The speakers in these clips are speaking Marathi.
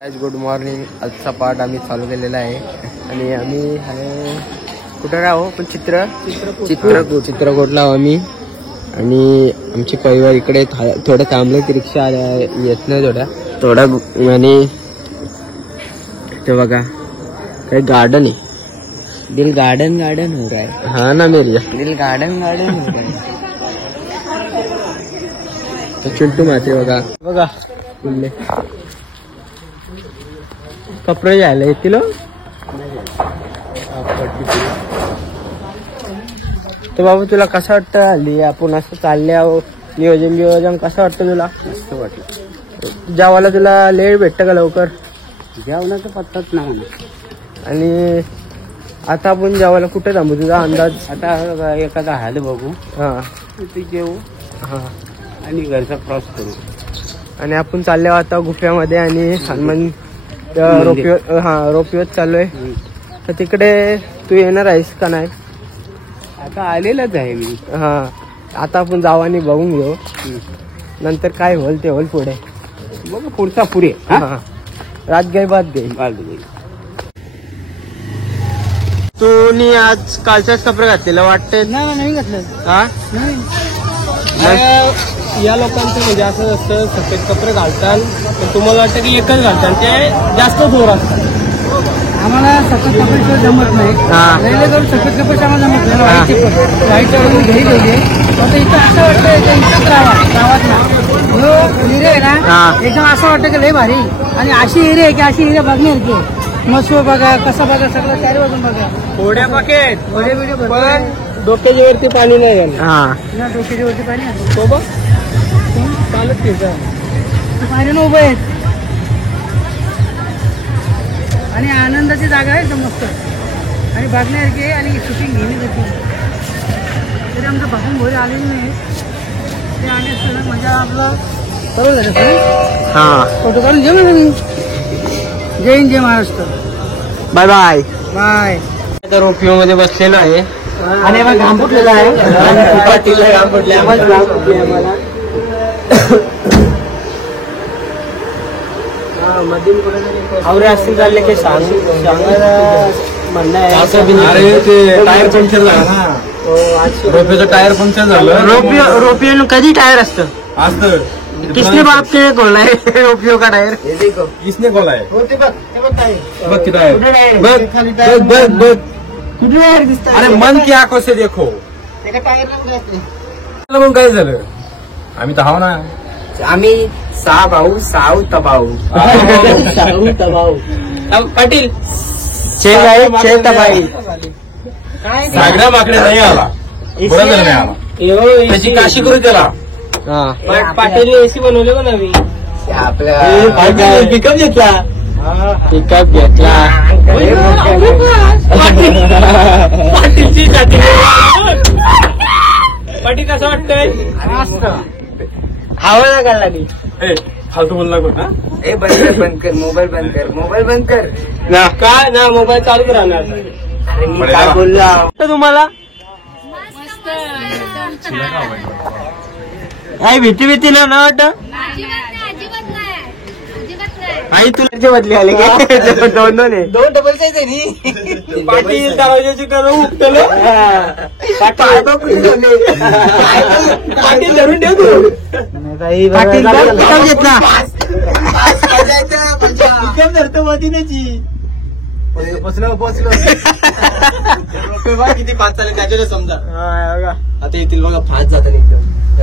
Good morning. आजचा पाठ आम्ही चालू केलेला आहे आणि आम्ही कुठं राहू पण चित्रकूटला आहो आम्ही. आणि आमचे परिवार इकडे थोडं थांबलं की रिक्षा येत नाही थोडा आणि ते बघा काही गार्डन आहे. दिल गार्डन हो रहा है. हाँ ना मेरी दिल गार्डन हो रहा है. तो चिंटू माते बघा फुल्ले कपडे घ्यायला येतील. तर बाबू तुला कसं वाटतं हल्ली आपण असं चालले आहो नियोजन कसं वाटतं तुला? मस्त वाटलं. जेवायला तुला लेट भेटतं का लवकर? जेवणाचा पत्ताच नाही. आणि आता आपण जेवायला कुठे थांबू तुझा अंदाज? आता एखादा हाल बघू. हा ते जेवू. हा आणि घरचा क्रॉस करू. आणि आपण चालले आता गुफ्यामध्ये आणि हनुमान रोपीवर चाललोय. तर तिकडे तू येणार आहेस का नाही? आता आलेलाच आहे मी. हा आता आपण जाऊ आणि बघून घेऊ. नंतर काय होईल ते होईल पुढे बघ. पुढचा पुढे रात गाय बाद गाई. तू आज कालचाच कपडे घातलेला वाटते? नाही घातलं. हा या लोकांचं म्हणजे असं असतं सफेद कपडे घालतात पण तुम्हाला वाटतं की एकच घालतात ते जास्त जोर असतात. आम्हाला सफेद कपडे जमत नाही. सफेद कपडे आम्हाला जमत नाही. लाईटच्या घरी गेले आता इथं असं वाटतं इथंच गावात ना हिरे आहे ना एकदम असं वाटतं की लय भारी. आणि अशी हिरे आहे की अशी हिरे बघण्यासारखी. मसू बघा कसं बघा सगळं चारी बाजून बघा. थोड्या पाकेट थोडे व्हिडिओ डोक्याच्या वरती पाणी नाही झालं. डोक्याच्या वरती पाणी आलं तो बघ चालत पाणी उभं आहेत. आणि आनंदाची जागा आहे एकदम मस्त आणि बघण्यासारखी आणि शूटिंग घेण्यासारखी. तरी आमचं भाषण भोरे आलेली नाही ते आले असतं म्हणजे आपलं सर्व झालं सर. हा फोटो काढून घेऊ ना मी. जय हिंद जय महाराष्ट्र. Bye bye bye. आता रोपिओ मध्ये बसलेलो आहे आणि मग घाम फुटलेला आहे. आम्हाला आवरे असतील चालले की सांगायला म्हणणं आहे. ते टायर पंक्चर झालं ना. रोपिओचं टायर पंक्चर झालं. रोपिओ कधी टायर असतं? किसने बाप के खोलना है रोपिओ का टायर? किसने खोला है? बघ टायर बघ. अरे मन की आंखों से देखो. मग काय झालं? आम्ही तर हाव ना. आम्ही 6 भाऊ 6 तबाऊ. पाटील 6 तबाई. सागरा माकडे नाही आला बरोबर नाही आला त्याची काशी करू त्याला. पाटील एसी बनवले का नवी आपल्या पिकअप घेतला. पाटीलची पाटील कसं वाटतंय? हवा ना काढला मी. फालतू बोलला कोण? बंद कर मोबाईल बंद कर ना. काय ना मोबाईल चालूच राहणार. अरे मी काय बोलला तुम्हाला? काय भीती ना वाटत? आई तुला बदली आले का? दोन डबल पाटील दरवाजाची करून उपटलं. पाटील धरून ठेव तू. पाटील घेतला धरतो मदिनाची. पोचलो किती फास्ट चालेल त्याच्यावर समजा. आता येतील बघा फास्ट जातात एकदम.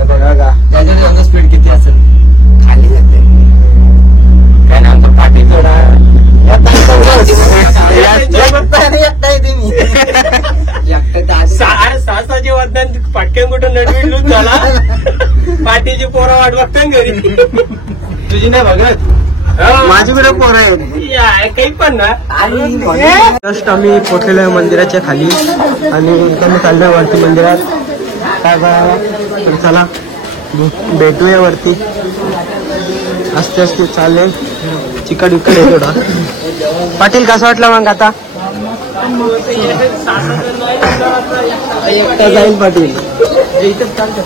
बघा त्याच्यावर स्पीड किती असेल खाली जाते. काय ना आमचा पाटील थोडा सासाचे वरदान फाटक्यान कुठं नडवी लूज झाला. पाटीची पोरा वाट बघता घरी. तुझी नाही बघत माझी बिडे पोरं आहेत काही पण ना. जस्ट आम्ही पोचलेलो आहे मंदिराच्या खाली आणि कमी चाललोय वरती मंदिरात. काय बघा तर चला भेटूया वरती. असते चालले चिकट विकट आहे थोडा. पाटील कसं वाटलं मग आता? एकटा जाईल पाटील. इथंच चालतं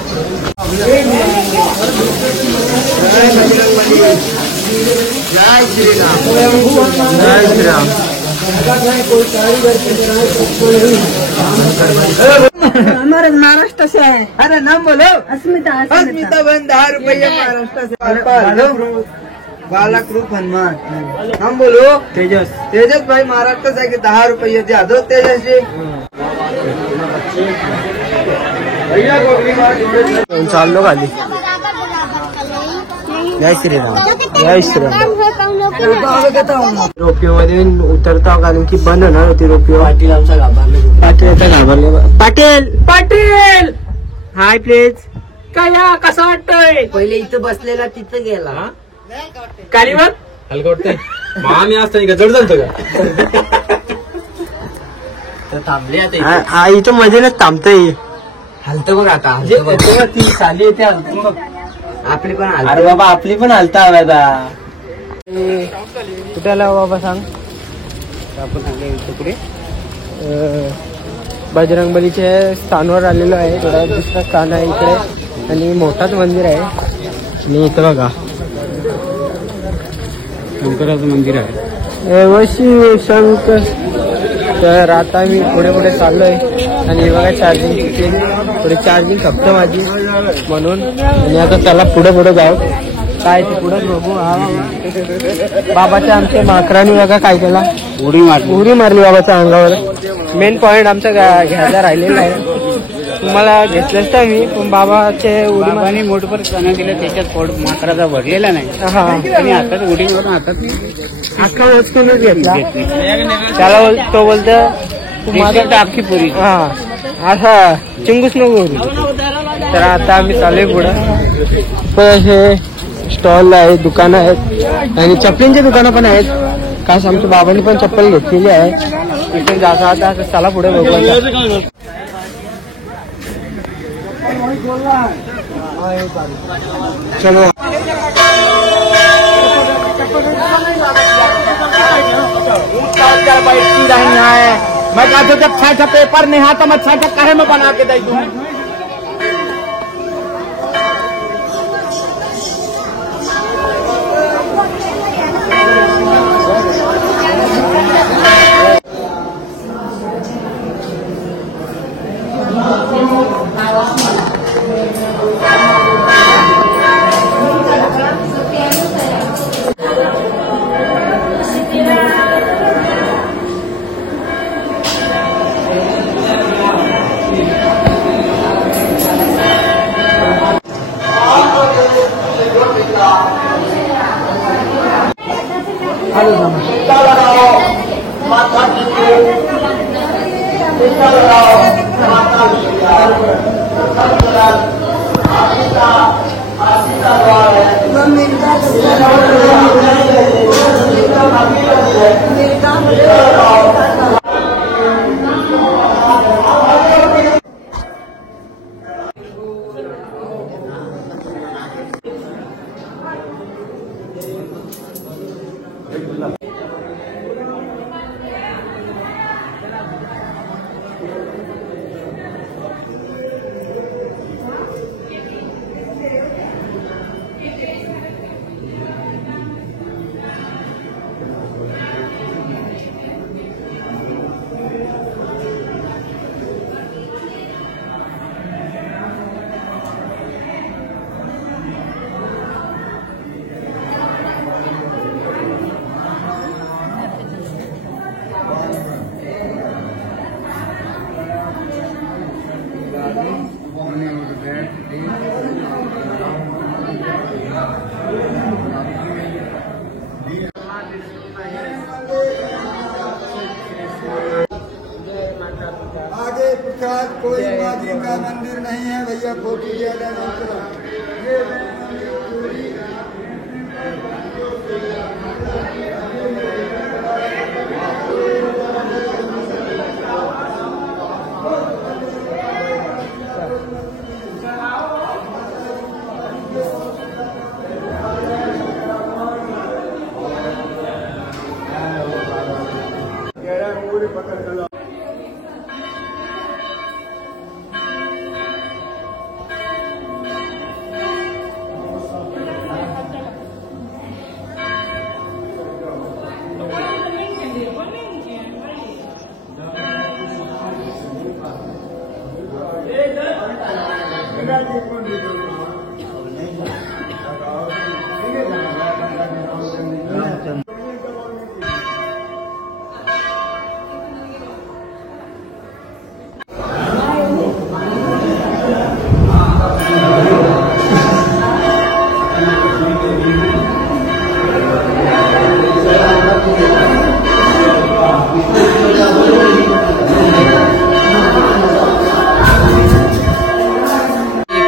जय श्रीराम, जय श्रीराम। हमारे महाराष्ट्र से है। अरे नाम बोलो। अस्मिता। अस्मिता बहन 10 रुपये महाराष्ट्र से। बालाकृप हनुमान। हम बोलो तेजस। तेजस भाई महाराष्ट्र से 10 रुपये द्या दो तेजस जी। चाललो खाली। जय श्रीराम, जय श्रीराम। रोपिओ मध्ये उतरता कारण की बंद होणार होती रोपिओ. पाटील आमचा घाबरले. पाटील आता घाबरले. पाटील पाटील हाय प्लीज. काय कसं वाटतंय? पहिले इथं बसलेला तिथं गेला. कालीवर हलकं वाटतंय. आम्ही असताना का जड चालतो का थांबले आता इथं मजेनच थांबतोय. हलतं बघ आता. ती चाली येते हलतं बघ. आपली पण अरे बाबा आपली पण हलता हव्या आता. कुठे आला बाबा सांग. आपण आले इथे पुढे बजरंगबलीच्या स्थानवर आलेलो आहे. थोडा दुसरं स्थान आहे इकडे आणि मोठाच मंदिर आहे. आणि इथं बघा शंकराचं मंदिर आहे. शिव शंकर. तर आता मी पुढे पुढे चाललोय आणि बघा चार्जिंग पुढे चार्जिंग खपतं माझी म्हणून. आणि आता त्याला पुढे पुढे जाऊ. काय ते पुढे बघू. बाबाच्या आमच्या माकराने बघा काय केला. उडी मारली बाबाच्या अंगावर. मेन पॉइंट आमचा घ्यायचा राहिलेला आहे. तुम्हाला घेतलंच तर मी पण बाबाचे उडी मारणी मोठभर कणं दिलं त्याच्यात पोट माकराचा भरलेला नाही. हा आणि हातात उडी मारून हातात अख्खा वस्तूनच घेतला. त्याला तो बोलतो माझा टाकी पुरी. हा असा चिंगूस नको. तर आता आम्ही चालू पुढं. पण हे स्टॉल आहेत, दुकानं आहेत आणि चपलींची दुकानं पण आहेत. काश आमच्या बाबांनी पण चप्पल घेतलेली आहे. इथून जाता आता चला पुढे बघू. चलो बैठती नहीं है. मैं कहता जब छाछा पेपर नहीं आता मैं छाछा काहे में बना के दे दूं. आगे प्रसाद कोई माजी का मंदिर नहीं है भैया. फोटो ज्यादा नहीं करो.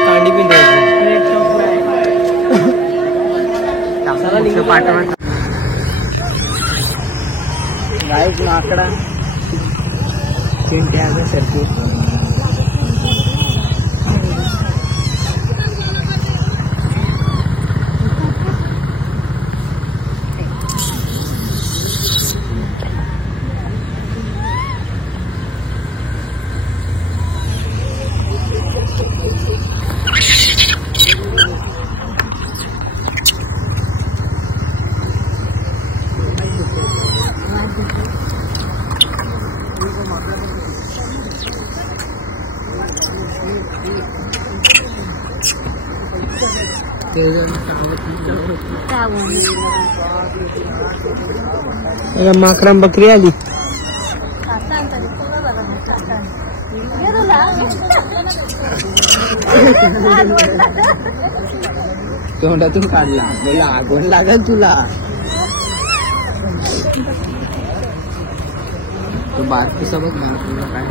कांडी पण गाईक आकडा सर्किट माकराम बकरी आली. तोंडातून काढला बोला आगोन लागल तुला. तो बारकीचा बघ ना तुला काय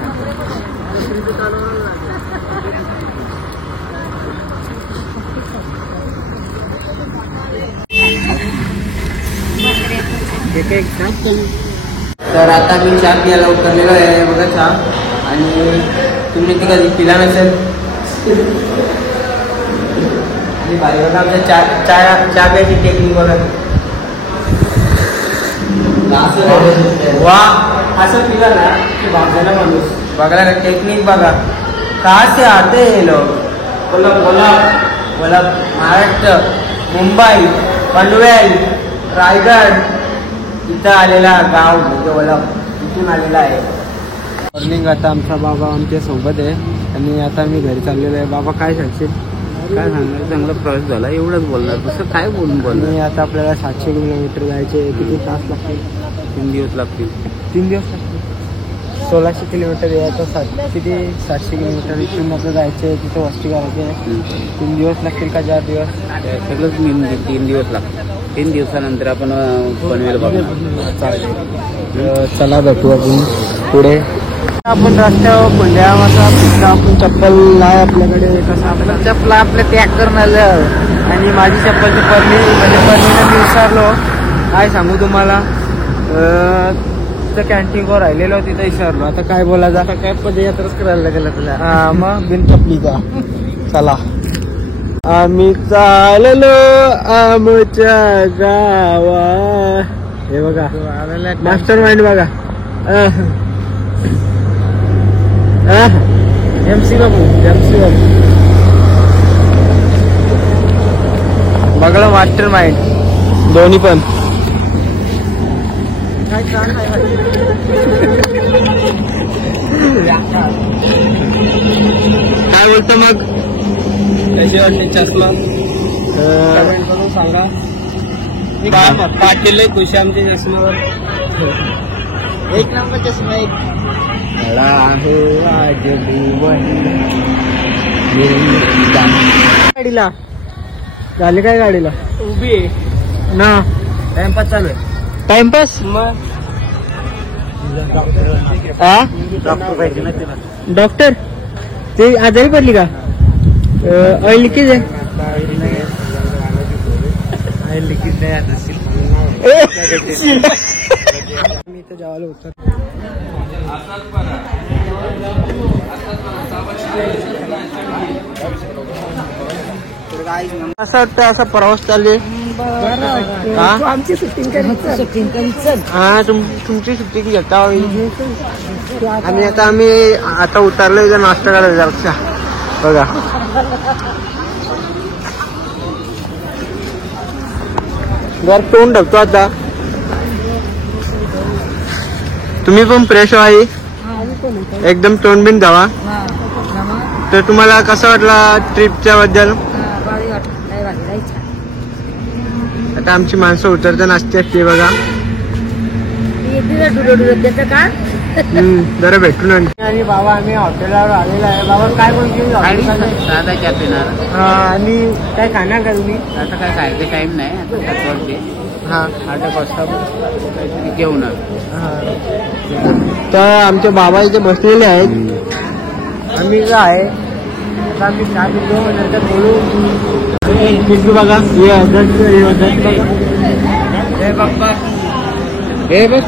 तर आता मी चहा प्यायला उतरलेलो आहे बघा चहा. आणि तुम्ही ती कधी पिला नसेल आणि भारी बघा आमच्या चहा प्यायची टेक्निक बघा. वा असं पिला ना की भागलेला माणूस बघा टेक्निक बघा. कहाँ से आते हे लोग. बोला बोला बोला महाराष्ट्र, मुंबई, पनवेल, रायगड इथं आलेला गाव बोला इथून आलेला आहे. मॉर्निंग. आता आमचा बाबा आमच्या सोबत आहे आणि आता मी घरी चाललेलो आहे. बाबा काय सांगशील. काय सांगणार चांगला प्रवास झाला एवढंच बोलणार दुसरं काय बोलणार. आणि आता आपल्याला 700 किलोमीटर जायचे. किती तास लागतील. 3 दिवस लागतील. 3 दिवस लागतील. 1600 किलोमीटर यायचं किती 700 किलोमीटर इथून आपलं जायचं तिथं वस्ती करायचे. 3 दिवस लागतील का 4 दिवस. सगळंच 3 दिवस लागतील. 3 दिवसानंतर आपण पनवेल बघणार. चालेल. चला भेटू आपण पुढे. आपण रस्त्यावर पुंड्या मासा फिरता. आपण चप्पल नाही आपल्याकडे. कसं आपलं चप्पल आपल्या त्याग करून आलं आणि माझी चप्पलची परमीनं मी विसरलो. काय सांगू तुम्हाला. तिथं कॅन्टीनवर राहिलेलो तिथं विसरलो. आता काय बोलायचं. आता काय पदयात्राच करायला लागेल आपल्याला. हा मग बिन चपलीचा. चला आम्ही चाललो आमच्या गावा. हे बघा मास्टर माइंड बघा. MC बाबू बघा मास्टर माइंड दोन्ही पण. काय बोलतो मग. कशी वाटते चष्मा. कमेंट करून सांगा. पाटील खुशी आमच्या चष्म्यावर. एक नंबर चष्मा. एक आहे आज गाडीला झाले काय गाडीला उभी आहे ना. टाइमपास चालू आहे. टाइमपास मग. डॉक्टर ते आजारी पडली का. ऑइल लिकेज आहे. ऑइल लिकेज नाही आता. मी इथं जेवायला उतर. असं वाटतं असा प्रवास चालू आहे. आमची शूटिंग करायचं. हा तुमची सुट्टी घेता होईल. आणि आता उतरलोय का नाश्ता करायचा लक्षा बघा. घर तोंड ढकतो आता. तुम्ही पण फ्रेश व्हा. एकदम तोंड बिन धावा. तर तुम्हाला कसं वाटला ट्रिपच्या बद्दल. आता आमची माणसं उतरताना असते बघा. जरा भेटून आण. आणि बाबा आम्ही हॉटेलवर आलेलो आहे. बाबा काय बोलतील साधा चहा पिणार. आणि काय खाणार का तुम्ही? आता काय खायचं टाइम नाही, आता 7 वाजले. हा 8 वाजता काहीतरी घेऊन तर आमचे बाबा इथे बसलेले आहेत. आम्ही जो आहे आता आम्ही चहा पितो नंतर बोलू. बघा हे बघा बाप्पा हे बस